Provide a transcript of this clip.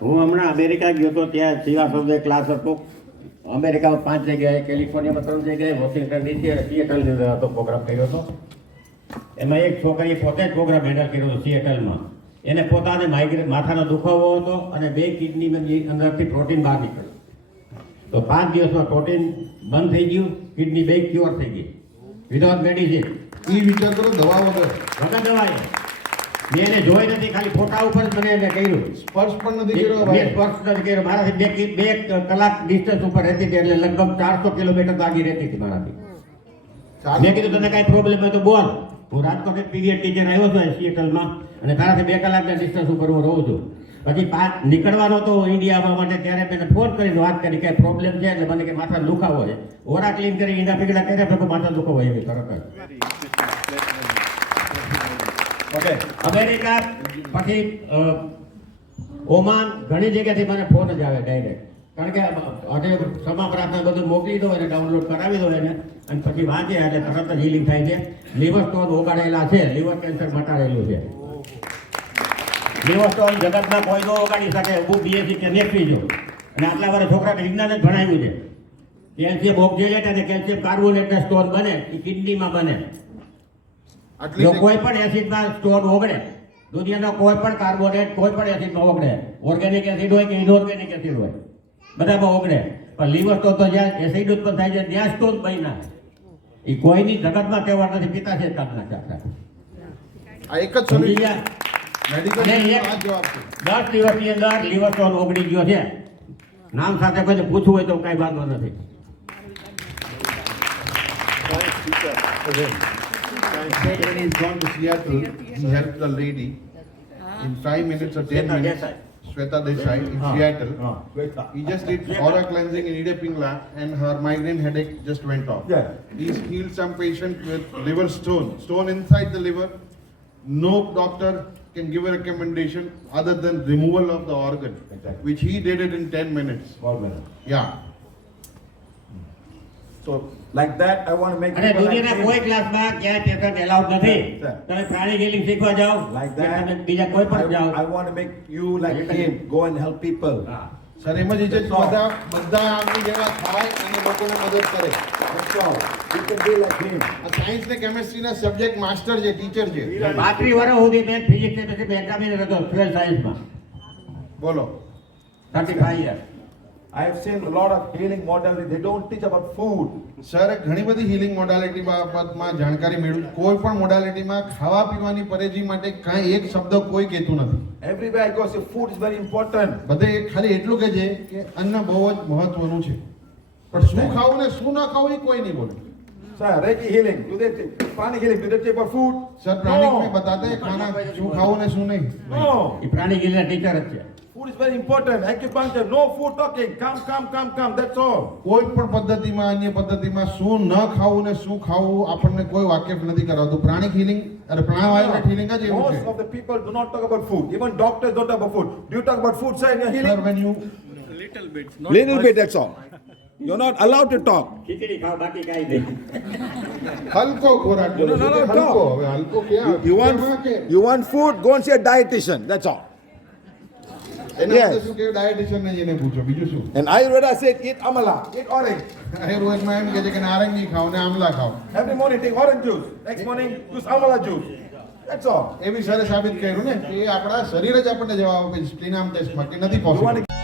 હું હમણાં અમેરિકા ગયો હતો, ત્યાં સિવાસોદે ક્લાસ હતો. અમેરિકામાં 5 જગ્યાએ, કેલિફોર્નિયામાં 3 જગ્યાએ, વોશિંગ્ટન ડીસી અને સિએટલ હતો પ્રોગ્રામ કર્યો હતો. એમાં એક છોકરીએ પોતે જ પ્રોગ્રામ હેન્ડલ કર્યો હતો સિએટલમાં. એને પોતાને માથાનો દુખાવો હતો અને 2 કિડની અંદરથી પ્રોટીન બહાર નીકળ્યું. તો 5 દિવસમાં પ્રોટીન બંધ થઈ ગયું, કિડની 2 ક્યોર થઈ ગઈ વિધાઉટ મેડિસિન. એ વિચાર કરો, દવા વગર દવાએ. મેં એને જોઈ નથી, ખાલી ફોટા ઉપર જ મને એને કર્યું. સ્પર્શ પણ નથી કર્યો મેં સ્પર્શ નથી કર્યો. મારાથી 2 કલાક ડિસ્ટન્સ ઉપર રહેતી હતી, એટલે લગભગ 400 કિલોમીટર આગી રહેતી હતી મારાથી. મેં કીધું તને કાંઈ પ્રોબ્લેમ હોય તો બોલ. હું રાજકોટ પીરિયડ ટીચર આવ્યો છું સિએટલમાં, અને તારાથી 2 કલાકના ડિસ્ટન્સ ઉપર હું રહું છું. પછી નીકળવાનો તો ઇન્ડિયા આવવા માટે, ત્યારે મેં ફોન કરીને વાત કરી કે પ્રોબ્લેમ છે, એટલે મને કે માથા દુખાવો છે. ઓરા ક્લીન કરી ઈંડા પીગડા કર્યા પછી માથા દુખાવો એવી તરત જ. ઓકે, અમેરિકા પછી ઓમાન, ઘણી જગ્યાથી મને ફોન જ આવે ડાયરેક્ટ. કારણ કે આજે ક્ષમા પ્રાર્થના બધું મોકલી દો, એને ડાઉનલોડ કરાવી દો એને, અને પછી વાંચે એટલે તરત જ હિલિંગ થાય છે. લીવર સ્ટોન ઓગાડેલા છે, લીવર કેન્સર મટાડેલું છે. લીવર સ્ટોન જગતમાં કોઈ ન ઓગાડી શકે, હું બીએસસી કેમેસ્ટ્રી છું, અને આટલા વર્ષ છોકરાને વિજ્ઞાન જ ભણાવ્યું છે. કેલ્શિયમ ઓક્ઝેલેટ અને કેલ્શિયમ કાર્બોનેટના સ્ટોન બને, એ કિડનીમાં બને. જો કોઈ પણ એસિડમાં સ્ટોન ઓગળે, દુનિયાનો કોઈ પણ કાર્બોનેટ કોઈ પણ એસિડમાં ઓગળે, ઓર્ગેનિક એસિડ હોય કે ઇનઓર્ગેનિક એસિડ હોય, બધામાં ઓગળે. પણ લીવર સ્ટોન તો જ્યાં એસિડ ઉત્પન્ન થાય છે ત્યાં સ્ટોન બન્યા. એ કોઈની જગતમાં તહેવાર નથી, પિતા છે કામના ચાકરા. આ એક જ સોલ્યુશન મેડિકલ આ જવાબ છે. 10 દિવસની અંદર લીવર સ્ટોન ઓગળી ગયો છે. નામ સાથે કોઈ પૂછવું હોય તો કાંઈ વાંધો નથી. Said when he's gone to Seattle, he helped the lady in 5 minutes or 10 minutes. Shweta Desai in Seattle. He just did aura cleansing in Ida Pingla, and her migraine headache just went off. He's healed some patient with liver stone inside the liver. No doctor can give a recommendation other than removal of the organ, which he did it in 10 minutes. Yeah. So like that, I want to make. અને દુનિયાના કોઈ ક્લાસમાં ક્યાંય pattern allowed નથી. તમે પ્રાણી healing શીખવા જાઓ, Like that. તમે બીજા કોઈ પણ જાઓ. I want to make you like him. Go and help people. Sir એમ જ ઈચ્છે બધા આમની જેવા થાય અને લોકોને મદદ કરે. That's all. You can be like him. આ સાયન્સ ને કેમેસ્ટ્રીના સબ્જેક્ટ માસ્ટર છે, ટીચર છે. 35 વર્ષ સુધી મેં ફિઝિક્સ ને પછી મેં એક્ઝામિનર હતો 12 સાયન્સમાં. બોલો. 35 years. I have seen a lot of healing modalities. They don't teach about food. Sir ઘણી બધી હિલિંગ મોડાલિટી બાબતમાં જાણકારી મેળવી. કોઈ પણ મોડાલિટીમાં ખાવા પીવાની પરેજી માટે કાંઈ એક શબ્દ કોઈ કહેતું નથી. Everywhere I go, say food is very important. બધે ખાલી એટલું કહે છે કે અન્ન બહુ જ મહત્વનું છે, પણ શું ખાવું ને શું ન ખાવું એ કોઈ નહીં બોલે. Sir, Reiki healing. Do they take pranic healing? Do they take about food? Sir પ્રાણિક મેં બતાતે ખાના શું ખાવું ને શું નહીં. No. એ પ્રાણી હીલિંગના ટીચર જ છે. Food is very important. Acupuncture, no food talking. Come. That's all. કોઈ પણ પદ્ધતિમાં અન્ય પદ્ધતિમાં શું ન ખાવું ને શું ખાવું આપણને કોઈ વાકેફ નથી કરાવતું. પ્રાણિક હિલિંગ અને પ્રાણવાયુના હિલિંગ જ એવું Most છે. of the people do not talk about food. Even doctors don't talk about food. Do you talk about food, sir, in your sir healing? when you Little bit, that's all. You're not allowed to talk. ખીચડી ખાઓ, બાકી કાંઈ નહીં. હલકો ખોરાક બોલો છો કે હલકો. હવે હલકો ક્યાં? You want food? Go and see a dietitian. That's all. એના Yes. માટે શું કે ડાયટિશિયન ને એને પૂછો, બીજું શું? And Ayurveda said eat amala, eat orange. આયુર્વેદમાં એમ કહે છે કે નારંગી ખાઓ ને આમલા ખાઓ. Every morning take orange juice. Next morning use amala juice. That's all. એવી સરે સાબિત કર્યું ને કે એ આપણા શરીર જ આપણને જવાબ આપે છે સ્પ્લિનામ ટેસ્ટમાં કે નથી You want પોસિબલ. to